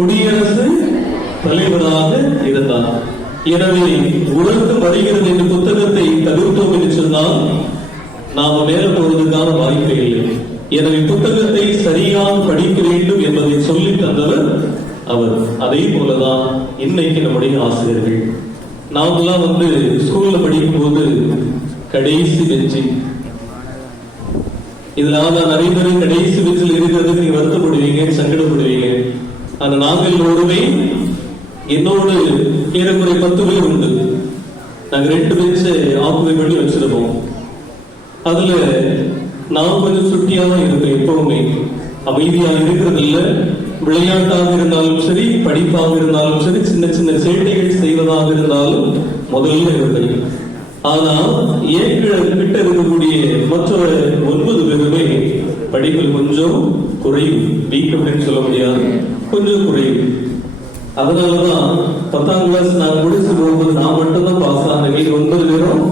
குடியரசு தலைவராக இருந்தார். எனவே உலக வருகிறது என்ற புத்தகத்தை தவிர்த்தோம் என்று சொன்னால் நாம மேல போவதற்கான வாய்ப்பே இல்லை. எனவே புத்தகத்தை சரியாக படிக்க வேண்டும் என்பதை சொல்லி தந்தவர் அவர். அதே போலதான் இன்னைக்கு நம்முடைய ஆசிரியர்கள். நாமெல்லாம் ஸ்கூல்ல படிக்கும் போது கடைசி பெஞ்சு, இதுல நிறைய பேர் கடைசி பெஞ்சில் இருக்கிறதுக்கு நீங்க வருத்தப்படுவீங்க, சங்கடப்படுவீங்க. ஆனா நாங்கள் எல்லோருமே என்னோடு ஏறக்குறை 10 பேர் உண்டு. நாங்க 2 பெஞ்சை ஆக்குபை பண்ணி வச்சிருப்போம். அதுல நான் கொஞ்சம் சுட்டியா தான் இருப்பேன். எப்பவுமே அமைதியா இருக்கிறது இல்ல. விளையாட்டாக இருந்தாலும் சரி, படிப்பாக இருந்தாலும் சரி, சின்ன சின்ன சேட்டைகள் செய்வதாக இருந்தாலும் முதல்ல இருப்பேன். ஆனா கிட்ட இருக்கக்கூடிய மற்ற 9 பேருமே படிப்பில் கொஞ்சம் குறைவு, வீக் அப்படின்னு சொல்ல முடியாது, கொஞ்சம் குறைவு. அதனாலதான் 10ஆம் கிளாஸ் நான் முடிச்சு போகும்போது நான் மட்டும்தான் பாஸ் ஆனேன். மீது 9 பேரும்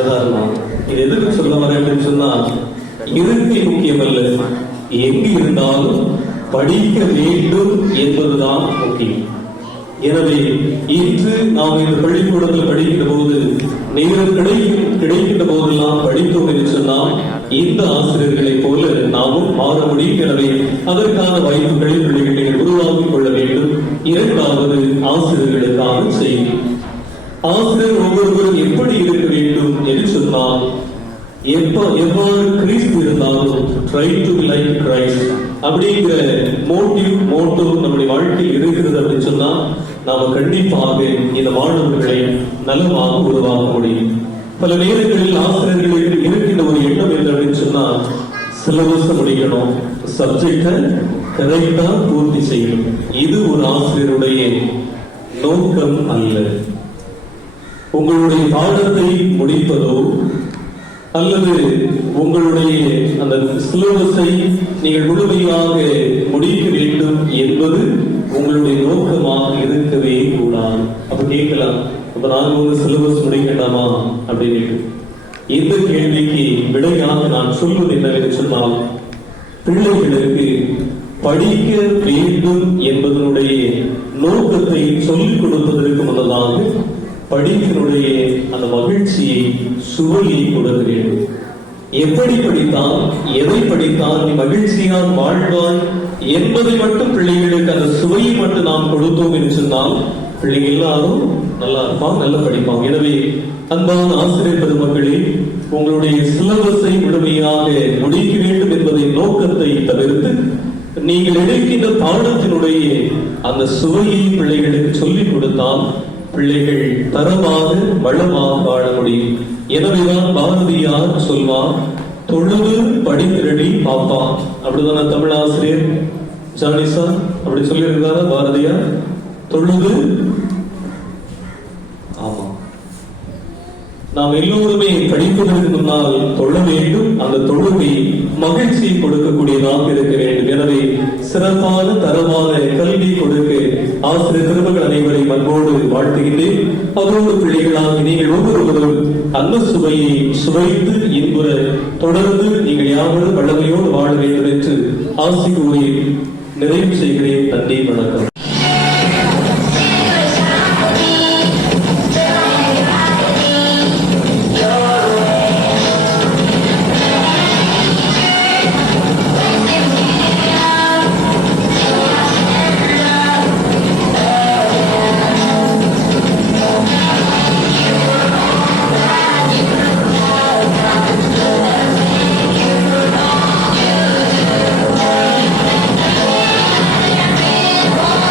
எதாருமா. இது எதுக்கு சொல்ல வரேன் அப்படின்னு சொன்னா, இருக்கை முக்கியம் அல்ல, எங்கு இருந்தாலும் படிக்க வேண்டும் என்பதுதான் முக்கியம். எனவே இன்று நாம் இந்த பள்ளிக்கூடத்தில் படிக்கிற போது, நேரம் கிடைக்கின்ற போதெல்லாம் படித்தோம் என்று சொன்னால் இந்த ஆசிரியர்களைப் போல நாமும் மாற முடியும். எனவே அதற்கான வாய்ப்புகளை பிள்ளைகளை உருவாக்கிக் கொள்ள வேண்டும். இரண்டாவது, ஆசிரியர்களுக்கான செய்தி. ஆசிரியர் ஒவ்வொருவரும் எப்படி இருக்க வேண்டும் என்று சொன்னால், எவ்வாறு கிறிஸ்து இருந்தாலும் ட்ரை டு லைக் கிரைஸ்ட் அப்படிங்கிற மோட்டோ நம்முடைய வாழ்க்கையில் இருக்கிறது அப்படின்னு சொன்னா நாம கண்டிப்பாக இந்த மாணவர்களை நலமாக உருவாக்க முடியும். பல நேரங்களில் ஆசிரியர்களுக்கு இருக்கின்ற ஒரு எண்ணம் என்ன அப்படின்னு சொன்னா, சிலபஸ் முடிக்கணும், சப்ஜெக்ட கரெக்டா பூர்த்தி செய்யணும். இது ஒரு ஆசிரியருடைய நோக்கம் அல்ல. உங்களுடைய பாடத்தை முடிப்பதோ அல்லது உங்களுடைய அந்த சிலபஸை நீங்கள் முழுமையாக முடிக்க வேண்டும் என்பது உங்களுடைய நோக்கமாக இருக்கவே கூடாது. அப்ப கேட்கலாம், அப்ப நாங்கள் ஒரு சிலபஸ் முடிக்கண்டாமா அப்படின்னு. இந்த கேள்விக்கு விடையாக நான் சொல்வது என்னவென்று சொன்னால், பிள்ளைகளுக்கு படிக்க வேண்டும் என்பதனுடைய நோக்கத்தை சொல்லிக் கொடுப்பதற்கு முன்னதாக படிப்பினுடைய அந்த மகிழ்ச்சியை, சுவையை கொடுக்க வேண்டும். எப்படி படித்தால், எதை படித்தால் நீ மகிழ்ச்சியாக வாழ்வாய் என்பதை மட்டும் பிள்ளைகளுக்கு அந்த சுவையை மட்டும் நாம் கொடுத்தோம் என்று சொன்னால் பிள்ளைகள் எல்லாரும் நல்லா இருப்பாங்க, நல்லா படிப்பாங்க. எனவே அன்பான ஆசிரியர் பெருமக்களே, உங்களுடைய சிலபஸை முழுமையாக முடிக்க வேண்டும் என்பதை நோக்கத்தை தவிர்த்து நீங்கள் எடுக்கின்ற பாடத்தினுடைய அந்த சுவையை பிள்ளைகளுக்கு சொல்லிக் கொடுத்தால் பிள்ளைகள் தரமாக வளமாக வாழ முடியும். எனவேதான் பாரதியார் சொல்வார், தொழுது படித்திரடி பாப்பா. அப்படிதான் தமிழ் ஆசிரியர் ஜானிசா அப்படி சொல்லி இருந்தாரா பாரதியார்? தொழுது, ஆமா, நாம் எல்லோருமே படிப்பதற்கு முன்னால் தொழ வேண்டும். அந்த தொழுகை மகிழ்ச்சியை கொடுக்கக்கூடியதாக இருக்க வேண்டும். எனவே சிறப்பான தரமான கல்வி கொடுக்க ஆசிரியர் பெருமக்கள் அனைவரையும் அன்போடு வாழ்த்துகின்றேன். அதோடு பிள்ளைகளாக நீங்கள் ஒவ்வொருவரும் அந்த சுவையை சுவைத்து இன்புற தொடர்ந்து நீங்கள் யாவரும் வல்லமையோடு வாழ வேண்டும் என்று ஆசி கூறி நிறைவு செய்கிறேன். நன்றி, வணக்கம். Oh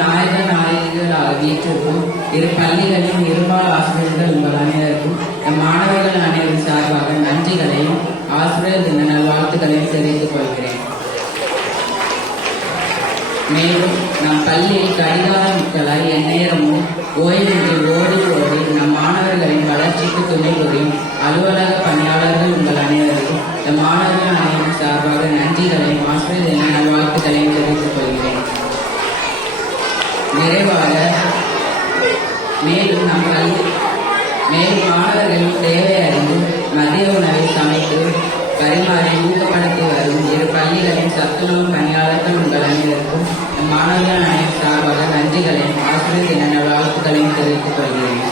நாயக நாயகிகளாக வீட்டிற்கும் இரு பள்ளிகளின் இருபால் ஆசிரியர்கள் உங்கள் அனைவருக்கும் நம் மாணவர்கள் அனைவரும் சார்பாக நன்றிகளையும் ஆசிரியர் தின நல்வாழ்த்துக்களையும் தெரிவித்துக் கொள்கிறேன். மேலும் நம் பள்ளியில் கடிகார மக்களாய் எந்நேரமும் ஓய்வின்றி ஓடி ஓடி நம் மாணவர்களின் வளர்ச்சிக்கு துணை புரியும் அலுவலக பணியாளர்கள் உங்கள் அனைவருக்கும் நம் மாணவர்கள் அனைவரும் சார்பாக நன்றிகளையும் ஆசிரியர் தின நல்வாழ்த்துக்களையும் தெரிவித்துக் கொள்கிறேன். நிறைவாக மேலும் மாணவர்களின் தேவை அறிந்து மதிய உணவை சமைத்து பரிமாறி ஊக்கப்படுத்தி வரும் இரு பள்ளிகளின் சத்துணவு பணியாளர்கள் உங்கள் அனைவருக்கும் மாணவர்கள் அனைவரும் சார்பாக நன்றிகளையும் ஆசிரியர் தின வாழ்த்துக்களையும் தெரிவித்துக் கொள்கிறேன்.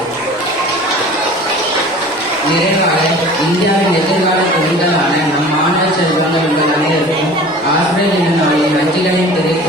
நிறைவாக இந்தியாவின் எதிர்கால துணிகளான நம் மாணவ செல்வங்கள் உங்கள் அனைவருக்கும் ஆசிரியர் தின நாளில் நன்றிகளையும் தெரிவித்துக்